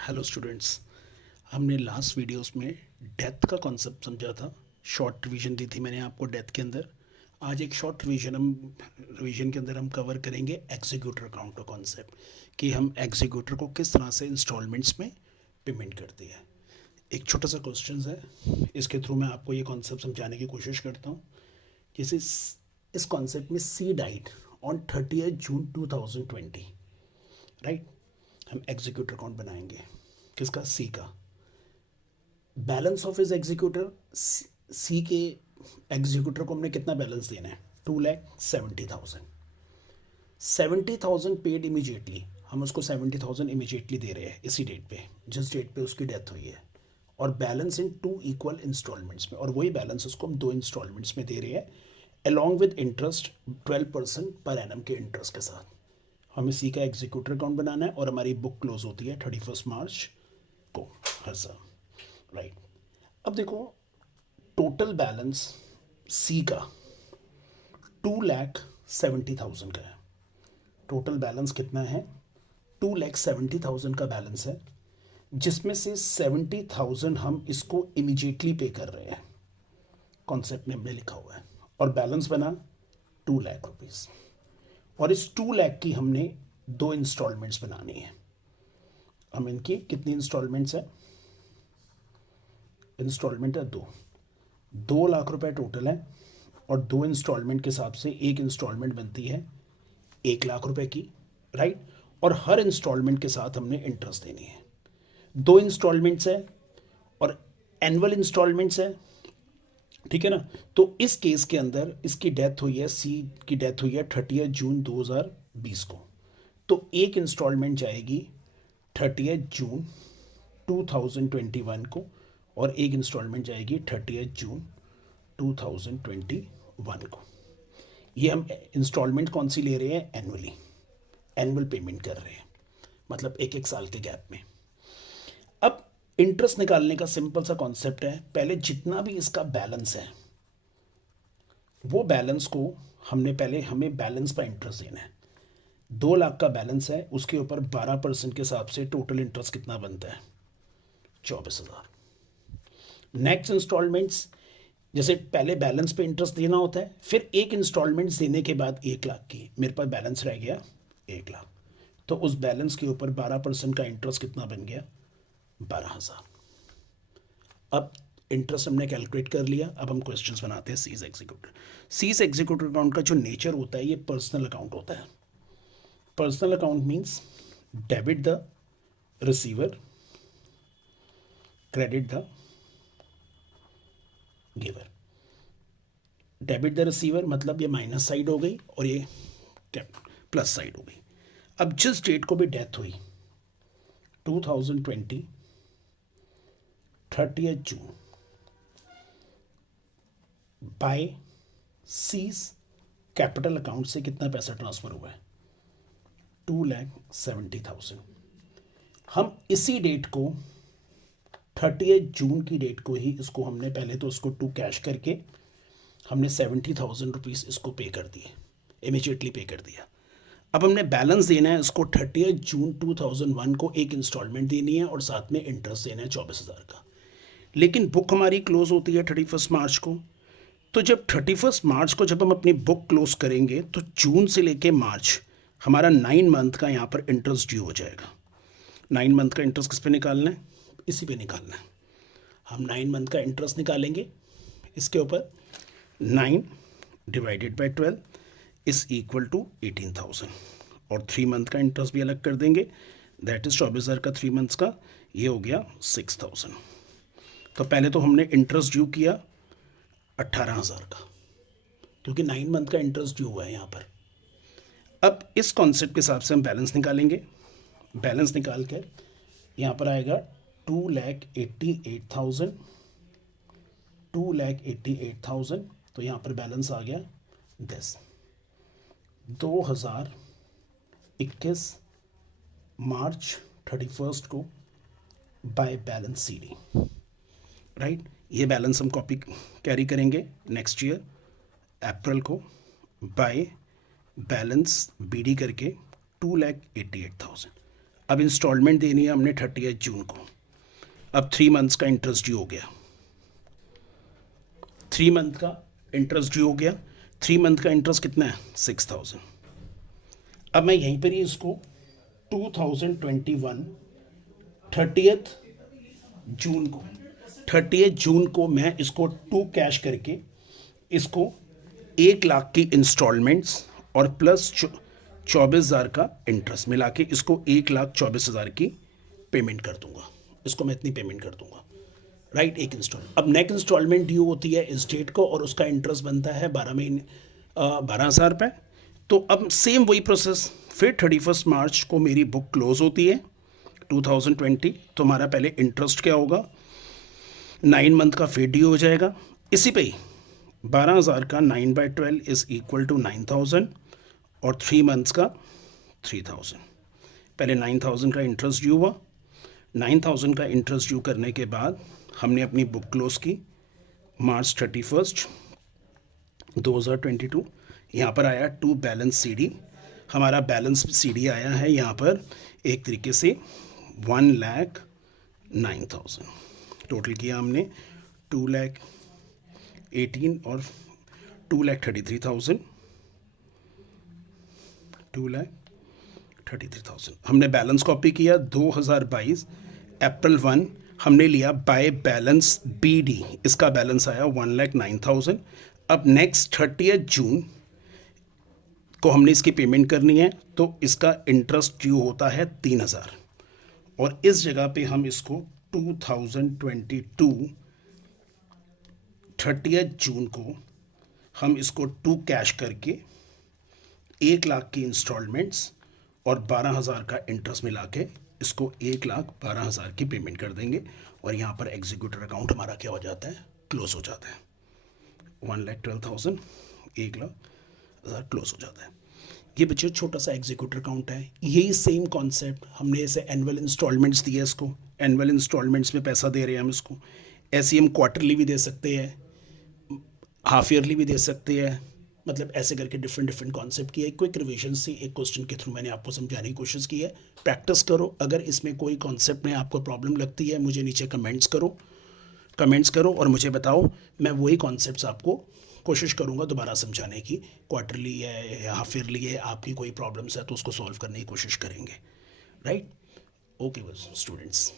Hello students. हमने last videos में death का कॉन्सेप्ट समझा था। शॉर्ट रिवीजन दी थी मैंने आपको डेथ के अंदर। आज एक शॉर्ट रिवीजन के अंदर हम कवर करेंगे एग्जीक्यूटर अकाउंट का कॉन्सेप्ट कि हम एग्जीक्यूटर को किस तरह से इंस्टॉलमेंट्स में पेमेंट करते हैं। एक छोटा सा क्वेश्चन है, इसके थ्रू मैं आपको ये कॉन्सेप्ट समझाने की कोशिश करता हूँ। जैसे इस कॉन्सेप्ट में she died on 30 June 2020, right. हम एग्जीक्यूटर अकाउंट बनाएंगे किसका, सी का। बैलेंस ऑफ इज एग्जीक्यूटर, सी के एग्जीक्यूटर को हमने कितना बैलेंस देना है, 2,70,000। 70,000 पेड इमीजिएटली, हम उसको 70,000 इमीजिएटली दे रहे हैं इसी डेट पे, जिस डेट पे उसकी डेथ हुई है। और बैलेंस इन 2 इक्वल इंस्टॉलमेंट्स में, और वही बैलेंस उसको हम 2 इंस्टॉलमेंट्स में दे रहे हैं along with interest 12% per annum के इंटरेस्ट के साथ। हमें सी का एग्जीक्यूटर अकाउंट बनाना है और हमारी बुक क्लोज होती है 31 मार्च को हर साल, राइट। अब देखो, टोटल बैलेंस सी का 2,70,000 का है। टोटल बैलेंस कितना है, 2,70,000 का बैलेंस है, जिसमें से 70,000 हम इसको इमीडिएटली पे कर रहे हैं, कॉन्सेप्ट में हमने लिखा हुआ है। और बैलेंस बना 2,00,000 रुपीज़। और इस 2,00,000 की हमने 2 इंस्टॉलमेंट्स बनानी है। हम इनकी कितनी इंस्टॉलमेंट्स है, इंस्टॉलमेंट है 2 लाख रुपए टोटल है। और 2 इंस्टॉलमेंट के हिसाब से एक इंस्टॉलमेंट बनती है 1,00,000 रुपए की, राइट। और हर इंस्टॉलमेंट के साथ हमने इंटरेस्ट देनी है। 2 इंस्टॉलमेंट्स है और एनुअल इंस्टॉलमेंट्स है, ठीक है ना। तो इस केस के अंदर इसकी डेथ हुई है, सी की डेथ हुई है 30 जून 2020 को। तो एक इंस्टॉलमेंट जाएगी 30 जून 2021 को, और एक इंस्टॉलमेंट जाएगी 30 जून 2021 को। ये हम इंस्टॉलमेंट कौन सी ले रहे हैं, एनुअली, एनुअल पेमेंट कर रहे हैं, मतलब एक एक साल के गैप में। अब इंटरेस्ट निकालने का सिंपल सा कॉन्सेप्ट है, पहले जितना भी इसका बैलेंस है वो बैलेंस को हमें बैलेंस पर इंटरेस्ट देना है। 2,00,000 का बैलेंस है, उसके ऊपर 12% के हिसाब से टोटल इंटरेस्ट कितना बनता है, 24,000। नेक्स्ट इंस्टॉलमेंट्स, जैसे पहले बैलेंस पे इंटरेस्ट देना होता है, फिर एक इंस्टॉलमेंट्स देने के बाद 1,00,000 की मेरे पास बैलेंस रह गया 1,00,000, तो उस बैलेंस के ऊपर 12% का इंटरेस्ट कितना बन गया, 12,000। अब इंटरेस्ट हमने कैलकुलेट कर लिया। अब हम क्वेश्चंस बनाते हैं सीज एग्जीक्यूटर। सीज एग्जीक्यूटर अकाउंट का जो नेचर होता है, ये पर्सनल अकाउंट होता है। Personal account means debit the receiver, credit the giver. Debit the receiver मतलब ये माइनस साइड हो गई और ये प्लस साइड हो गई। अब जिस डेट को भी डेथ हुई 2020 30 जून, बाय सीज कैपिटल अकाउंट से कितना पैसा ट्रांसफर हुआ है, 2,70,000। हम इसी डेट को 30 जून की डेट को ही इसको हमने पहले तो उसको 2 कैश करके हमने 70,000 रुपीज़ इसको पे कर दिए, इमीडिएटली पे कर दिया। अब हमने बैलेंस देना है इसको 30 जून 2001 को, एक इंस्टॉलमेंट देनी है और साथ में इंटरेस्ट देना है 24,000 का। लेकिन बुक हमारी क्लोज होती है 31 मार्च को। तो जब 31 मार्च को जब हम अपनी बुक क्लोज करेंगे तो जून से लेके मार्च हमारा 9 मंथ का यहाँ पर इंटरेस्ट ड्यू हो जाएगा। 9 मंथ का इंटरेस्ट किस पे निकालना है, इसी पे निकालना है। हम 9 मंथ का इंटरेस्ट निकालेंगे, इसके ऊपर 9 divided by 12 is equal to 18,000। और 3 मंथ का इंटरेस्ट भी अलग कर देंगे, दैट इज 24,000 का 3 मंथ्स का, ये हो गया 6,000। तो पहले तो हमने इंटरेस्ट ड्यू किया 18,000 का, क्योंकि 9 मंथ का इंटरेस्ट ड्यू हुआ है यहाँ पर। अब इस कॉन्सेप्ट के हिसाब से हम बैलेंस निकालेंगे। बैलेंस निकाल कर यहाँ पर आएगा 2,88,000, 2,88,000। तो यहाँ पर बैलेंस आ गया 2021 मार्च 31 को by balance C D, right. ये बैलेंस हम कॉपी कैरी करेंगे नेक्स्ट ईयर अप्रैल को बाय बैलेंस बी डी करके 2,88,000। अब इंस्टॉलमेंट देनी है हमने 30 जून को। अब 3 मंथ्स का इंटरेस्ट ड्यू हो गया, 3 मंथ का इंटरेस्ट ड्यू हो गया। 3 मंथ का इंटरेस्ट कितना है? 6000। अब मैं यहीं पर ही इसको 2021 30 जून को 30 जून को मैं इसको 2 कैश करके इसको 1 लाख की इंस्टॉलमेंट्स और प्लस 24,000 का इंटरेस्ट मिला के इसको 1,24,000 की पेमेंट कर दूंगा। इसको मैं इतनी पेमेंट कर दूंगा, राइट, एक इंस्टॉल। अब नेक्स्ट इंस्टॉलमेंट ड्यू होती है इस डेट को और उसका इंटरेस्ट बनता है 12 महीने 12,000 रुपये। तो अब सेम वही प्रोसेस, फिर 31 मार्च को मेरी बुक क्लोज होती है 2020। तो हमारा पहले इंटरेस्ट क्या होगा, 9 मंथ का फिर ड्यू हो जाएगा। इसी पे ही 12,000 का 9/12 इज़ इक्वल टू 9,000 और 3 मंथ्स का 3,000। पहले 9,000 का इंटरेस्ट ड्यू हुआ। 9,000 का इंटरेस्ट ड्यू करने के बाद हमने अपनी बुक क्लोज की मार्च 31 2022। यहाँ पर आया टू बैलेंस सीडी। हमारा बैलेंस सीडी आया है यहाँ पर एक तरीके से 1,09,000। टोटल किया हमने 2,18,000 और 2,33,000। 2,33,000 हमने बैलेंस कॉपी किया। 2022 अप्रैल 1 हमने लिया बाय बैलेंस बीडी, इसका बैलेंस आया 1,09,000। अब नेक्स्ट 30 जून को हमने इसकी पेमेंट करनी है, तो इसका इंटरेस्ट ड्यू होता है 3,000 और इस जगह पे हम इसको 2022 30 जून को हम इसको 2 कैश करके 1 लाख की इंस्टॉलमेंट्स और 12,000 का इंटरेस्ट मिला के इसको 1,12,000 की पेमेंट कर देंगे और यहाँ पर एग्जीक्यूटर अकाउंट हमारा क्या हो जाता है, क्लोज हो जाता है। 1,12,000 1,00,000 क्लोज हो जाता है। ये बच्चे छोटा सा एग्जीक्यूटर अकाउंट है। यही सेम कॉन्सेप्ट हमने ऐसे एनुअल इंस्टॉलमेंट्स दिए इसको, एनुअल इंस्टॉलमेंट्स में पैसा दे रहे हैं हम इसको। ऐसे हम क्वार्टरली भी दे सकते हैं, हाफ ईयरली भी दे सकते हैं, मतलब ऐसे करके डिफरेंट कॉन्सेप्ट की है। क्विक रिवीजन से एक क्वेश्चन के थ्रू मैंने आपको समझाने की कोशिश की है। प्रैक्टिस करो। अगर इसमें कोई कॉन्सेप्ट में आपको प्रॉब्लम लगती है मुझे नीचे कमेंट्स करो और मुझे बताओ। मैं वही कॉन्सेप्ट्स आपको कोशिश करूँगा दोबारा समझाने की। क्वार्टरली है या हाफ ईयरली है, आपकी कोई प्रॉब्लम्स है तो उसको सॉल्व करने की कोशिश करेंगे, राइट। ओके बस स्टूडेंट्स।